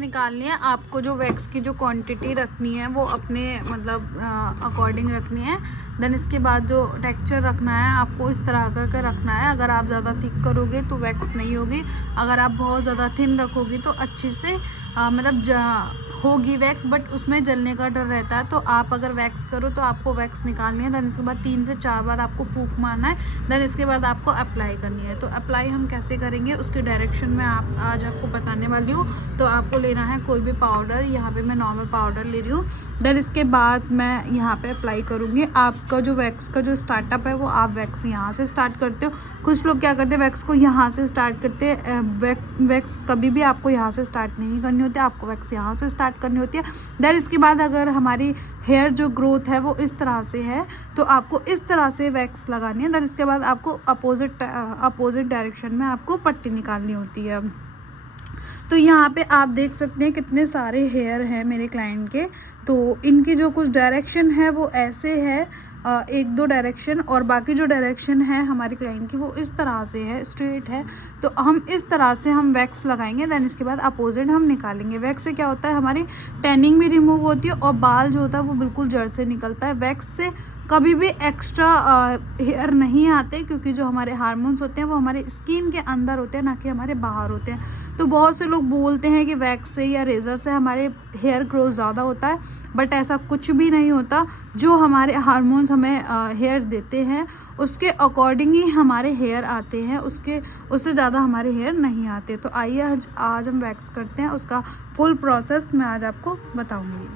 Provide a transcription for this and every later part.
निकालनी है। आपको जो वैक्स की जो क्वांटिटी रखनी है वो अपने मतलब अकॉर्डिंग रखनी है। देन इसके बाद जो टेक्सचर रखना है आपको इस तरह का रखना है। अगर आप ज़्यादा थिक करोगे तो वैक्स नहीं होगी, अगर आप बहुत ज़्यादा थिन रखोगी तो अच्छे से मतलब होगी वैक्स, बट उसमें जलने का डर रहता है। तो आप अगर वैक्स करो तो आपको वैक्स निकालनी है। देन इसके बाद 3 से 4 बार आपको फूंक मारना है। देन इसके बाद आपको अप्लाई करनी है। तो अप्लाई हम कैसे करेंगे उसके डायरेक्शन में आज आपको बताने वाली हूँ। तो आपको लेना है कोई भी पाउडर, यहाँ पे मैं नॉर्मल पाउडर ले रही हूँ। देन इसके बाद मैं यहाँ पे अप्लाई करूँगी। आपका जो वैक्स का जो स्टार्टअप है वो आप वैक्स यहाँ से स्टार्ट करते हो। कुछ लोग क्या करते हैं वैक्स को यहाँ से स्टार्ट करते हैं। वैक्स कभी भी आपको यहाँ से स्टार्ट नहीं करनी होती, आपको वैक्स यहाँ से स्टार्ट करनी होती है। देन इसके बाद अगर हमारी हेयर जो ग्रोथ है वो इस तरह से है तो आपको इस तरह से वैक्स लगानी है। देन इसके बाद आपको अपोजिट डायरेक्शन में आपको पट्टी निकालनी होती है। तो यहाँ पे आप देख सकते हैं कितने सारे हेयर हैं मेरे क्लाइंट के। तो इनकी जो कुछ डायरेक्शन है वो ऐसे है, 1-2 डायरेक्शन, और बाकी जो डायरेक्शन है हमारे क्लाइंट की वो इस तरह से है, स्ट्रेट है। तो हम इस तरह से हम वैक्स लगाएंगे। देन इसके बाद अपोजिट हम निकालेंगे। वैक्स से क्या होता है हमारी टैनिंग भी रिमूव होती है और बाल जो होता है वो बिल्कुल जड़ से निकलता है। वैक्स से कभी भी एक्स्ट्रा हेयर नहीं आते, क्योंकि जो हमारे हार्मोन्स होते हैं वो हमारे स्किन के अंदर होते हैं, ना कि हमारे बाहर होते हैं। तो बहुत से लोग बोलते हैं कि वैक्स से या रेज़र से हमारे हेयर ग्रोथ ज़्यादा होता है, बट ऐसा कुछ भी नहीं होता। जो हमारे हार्मोन्स हमें हेयर देते हैं उसके अकॉर्डिंग ही हमारे हेयर आते हैं, उससे ज़्यादा हमारे हेयर नहीं आते। तो आइए आज हम वैक्स करते हैं, उसका फुल प्रोसेस मैं आज आपको बताऊँगी।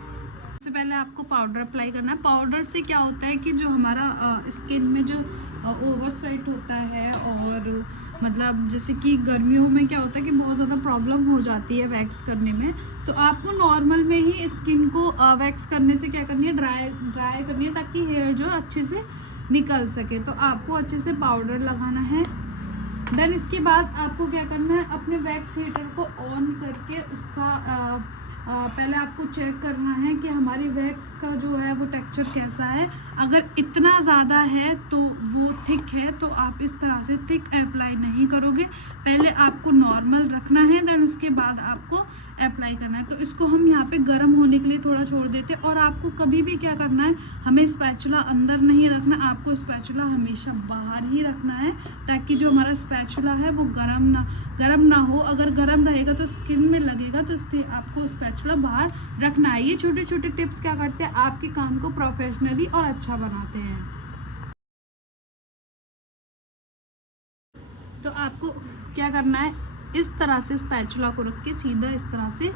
सबसे पहले आपको पाउडर अप्लाई करना है। पाउडर से क्या होता है कि जो हमारा स्किन में जो ओवर स्वेट होता है, और मतलब जैसे कि गर्मियों में क्या होता है कि बहुत ज़्यादा प्रॉब्लम हो जाती है वैक्स करने में। तो आपको नॉर्मल में ही स्किन को वैक्स करने से क्या करनी है, ड्राई करनी है, ताकि हेयर जो अच्छे से निकल सके। तो आपको अच्छे से पाउडर लगाना है। देन इसके बाद आपको क्या करना है, अपने वैक्स हीटर को ऑन करके उसका पहले आपको चेक करना है कि हमारी वैक्स का जो है वो टेक्सचर कैसा है। अगर इतना ज़्यादा है तो वो थिक है, तो आप इस तरह से थिक अप्लाई नहीं करोगे। पहले आपको नॉर्मल रखना है, देन उसके बाद आपको अप्लाई करना है। तो इसको हम यहाँ पे गर्म होने के लिए थोड़ा छोड़ देते हैं। और आपको कभी भी क्या करना है, हमें स्पैचुला अंदर नहीं रखना, आपको स्पैचुला हमेशा बाहर ही रखना है, ताकि जो हमारा स्पैचुला है वो गरम ना हो। अगर गरम रहेगा तो स्किन में लगेगा, तो इसलिए आपको स्पैचुला बाहर रखना है। ये छोटे छोटे टिप्स क्या करते हैं, आपके काम को प्रोफेशनली और अच्छा बनाते हैं। तो आपको क्या करना है, इस तरह से स्पैचुला को रख के सीधा इस तरह से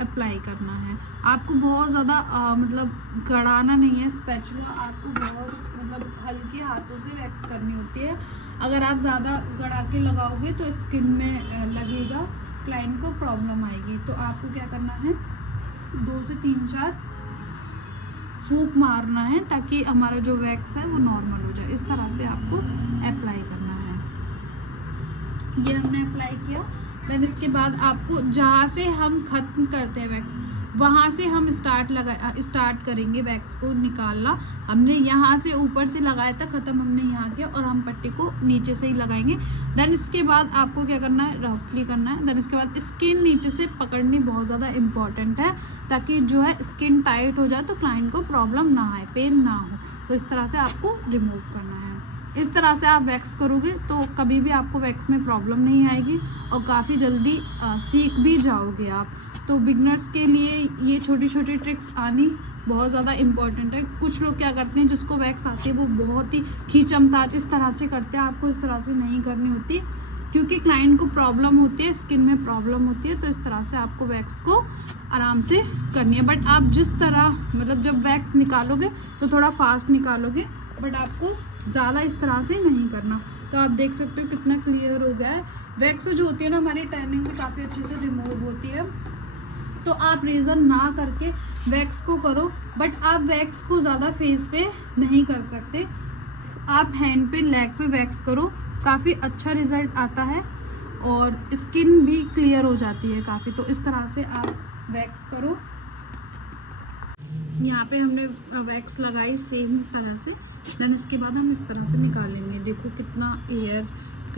अप्लाई करना है। आपको बहुत ज़्यादा मतलब गड़ाना नहीं है स्पैचुला, आपको बहुत मतलब हल्के हाथों से वैक्स करनी होती है। अगर आप ज़्यादा गड़ा के लगाओगे तो स्किन में लगेगा, क्लाइंट को प्रॉब्लम आएगी। तो आपको क्या करना है, 2 से 3-4 फूंक मारना है, ताकि हमारा जो वैक्स है वो नॉर्मल हो जाए। इस तरह से आपको अप्लाई करना है। ये हमने अप्लाई किया। देन इसके बाद आपको जहाँ से हम ख़त्म करते हैं वैक्स, वहाँ से हम स्टार्ट करेंगे वैक्स को निकालना। हमने यहाँ से ऊपर से लगाया था, ख़त्म हमने यहाँ किया, और हम पट्टी को नीचे से ही लगाएंगे। देन इसके बाद आपको क्या करना है, रफली करना है। देन इसके बाद स्किन नीचे से पकड़नी बहुत ज़्यादा इम्पॉर्टेंट है, ताकि जो है स्किन टाइट हो जाए तो क्लाइंट को प्रॉब्लम ना आए, पेन ना हो। तो इस तरह से आपको रिमूव करना है। इस तरह से आप वैक्स करोगे तो कभी भी आपको वैक्स में प्रॉब्लम नहीं आएगी, और काफ़ी जल्दी सीख भी जाओगे आप। तो बिगनर्स के लिए ये छोटी छोटी ट्रिक्स आनी बहुत ज़्यादा इम्पॉर्टेंट है। कुछ लोग क्या करते हैं, जिसको वैक्स आती है वो बहुत ही खींचमताज इस तरह से करते हैं। आपको इस तरह से नहीं करनी होती, क्योंकि क्लाइंट को प्रॉब्लम होती है, स्किन में प्रॉब्लम होती है। तो इस तरह से आपको वैक्स को आराम से करनी है। बट आप जिस तरह मतलब जब वैक्स निकालोगे तो थोड़ा फास्ट निकालोगे, बट आपको ज़्यादा इस तरह से नहीं करना। तो आप देख सकते हो कितना क्लियर हो गया है। वैक्स जो होती है ना, हमारी टैनिंग भी काफ़ी अच्छे से रिमूव होती है। तो आप रेज़र ना करके वैक्स को करो, बट आप वैक्स को ज़्यादा फेस पे नहीं कर सकते। आप हैंड पे, लेग पे वैक्स करो, काफ़ी अच्छा रिज़ल्ट आता है और स्किन भी क्लियर हो जाती है काफ़ी। तो इस तरह से आप वैक्स करो। यहाँ पे हमने वैक्स लगाई सेम तरह से। देन इसके बाद हम इस तरह से निकालेंगे। देखो कितना हेयर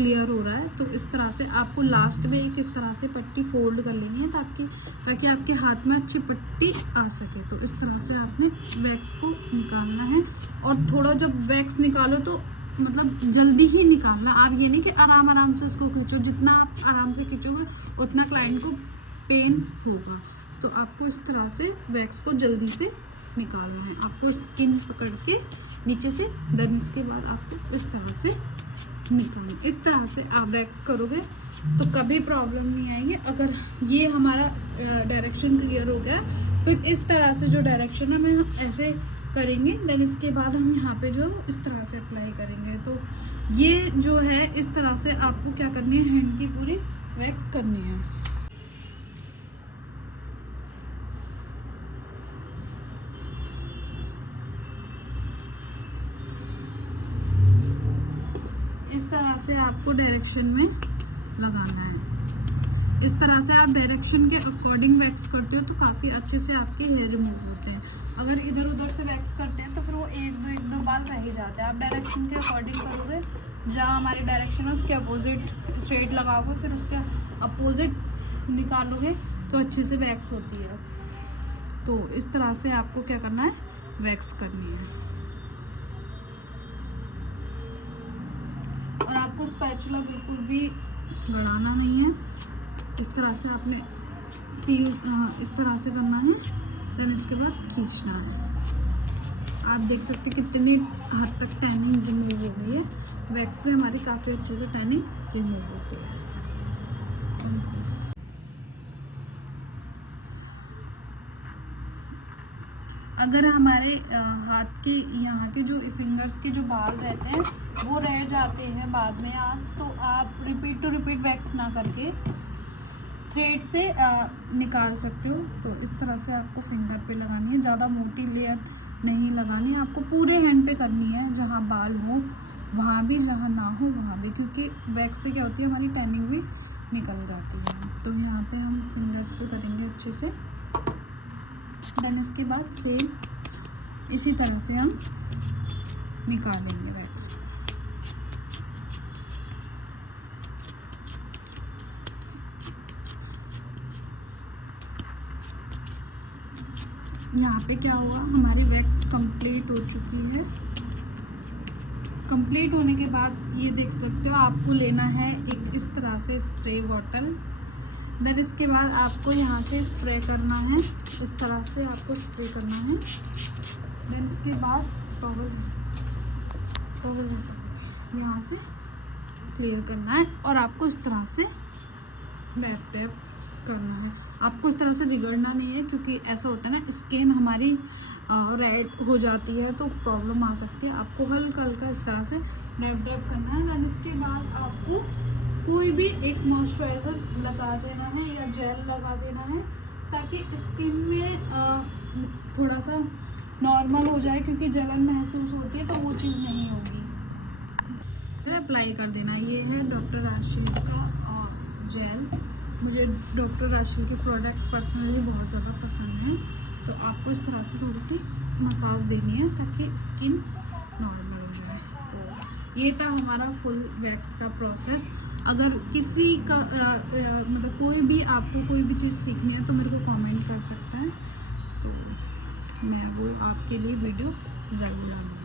क्लियर हो रहा है। तो इस तरह से आपको लास्ट में एक इस तरह से पट्टी फोल्ड कर लेनी है ताकि आपके हाथ में अच्छी पट्टी आ सके। तो इस तरह से आपने वैक्स को निकालना है, और थोड़ा जब वैक्स निकालो तो मतलब जल्दी ही निकालना। आप ये नहीं कि आराम से इसको खींचो, जितना आप आराम से खींचोगे उतना क्लाइंट को पेन होगा। तो आपको इस तरह से वैक्स को जल्दी से निकालना है। आपको स्किन पकड़ के नीचे से, देन इसके बाद आपको इस तरह से निकालना। इस तरह से आप वैक्स करोगे तो कभी प्रॉब्लम नहीं आएगी। अगर ये हमारा डायरेक्शन क्लियर हो गया, फिर इस तरह से जो डायरेक्शन है मैं ऐसे करेंगे, देन इसके बाद हम यहाँ पे जो इस तरह से अप्लाई करेंगे। तो ये जो है इस तरह से आपको क्या करनी है, हैंड की पूरी वैक्स करनी है। इस तरह से आपको डायरेक्शन में लगाना है। इस तरह से आप डायरेक्शन के अकॉर्डिंग वैक्स करते हो तो काफ़ी अच्छे से आपके हेयर रिमूव होते हैं। अगर इधर उधर से वैक्स करते हैं तो फिर वो एक दो बाल रह ही जाते हैं। आप डायरेक्शन के अकॉर्डिंग करोगे, जहाँ हमारी डायरेक्शन है उसके अपोजिट स्ट्रेट लगाओगे, फिर उसके अपोजिट निकालोगे तो अच्छे से वैक्स होती है। तो इस तरह से आपको क्या करना है, वैक्स करनी है। और आपको स्पैचुला बिल्कुल भी गड़ाना नहीं है। इस तरह से आपने पील इस तरह से करना है, देन इसके बाद खींचना है। आप देख सकते हैं कितनी हद तक टैनिंग रिमूव हो गई है। वैक्स से हमारी काफ़ी अच्छे से टैनिंग रिमूव होती है। अगर हमारे हाथ के यहाँ के जो फिंगर्स के जो बाल रहते हैं वो रह जाते हैं बाद में, तो आप रिपीट टू रिपीट वैक्स ना करके थ्रेड से निकाल सकते हो। तो इस तरह से आपको फिंगर पे लगानी है, ज़्यादा मोटी लेयर नहीं लगानी है। आपको पूरे हैंड पे करनी है, जहाँ बाल हो वहाँ भी, जहाँ ना हो वहाँ भी, क्योंकि वैक्स से क्या होती है हमारी टैनिंग भी निकल जाती है। तो यहाँ पे हम फिंगर्स पे करेंगे अच्छे से, देन इसके बाद सेम इसी तरह से हम निकालेंगे वैक्स। यहाँ पे क्या हुआ, हमारी वैक्स कंप्लीट हो चुकी है। कंप्लीट होने के बाद ये देख सकते हो, आपको लेना है एक इस तरह से स्प्रे बॉटल। देन इसके बाद आपको यहाँ से स्प्रे करना है, इस तरह से आपको स्प्रे करना है। देन इसके बाद यहाँ से क्लियर करना है, और आपको इस तरह से टैप करना है। आपको इस तरह से रगड़ना नहीं है, क्योंकि ऐसा होता है ना, स्किन हमारी रेड हो जाती है तो प्रॉब्लम आ सकती है। आपको हल्का हल्का इस तरह से टैप करना है। देन इसके बाद आपको कोई भी एक मॉइस्चराइज़र लगा देना है या जेल लगा देना है, ताकि स्किन में थोड़ा सा नॉर्मल हो जाए, क्योंकि जलन महसूस होती है तो वो चीज़ नहीं होगी। अप्लाई कर देना। ये है डॉक्टर राशिल का जेल। मुझे डॉक्टर राशिल के प्रोडक्ट पर्सनली बहुत ज़्यादा पसंद है। तो आपको इस तरह से थोड़ी सी मसाज देनी है ताकि स्किन नॉर्मल हो जाए। तो ये था हमारा फुल वैक्स का प्रोसेस। अगर किसी का मतलब कोई भी आपको कोई भी चीज़ सीखनी है तो मेरे को कमेंट कर सकते हैं, तो मैं वो आपके लिए वीडियो ज़रूर लाऊंगी।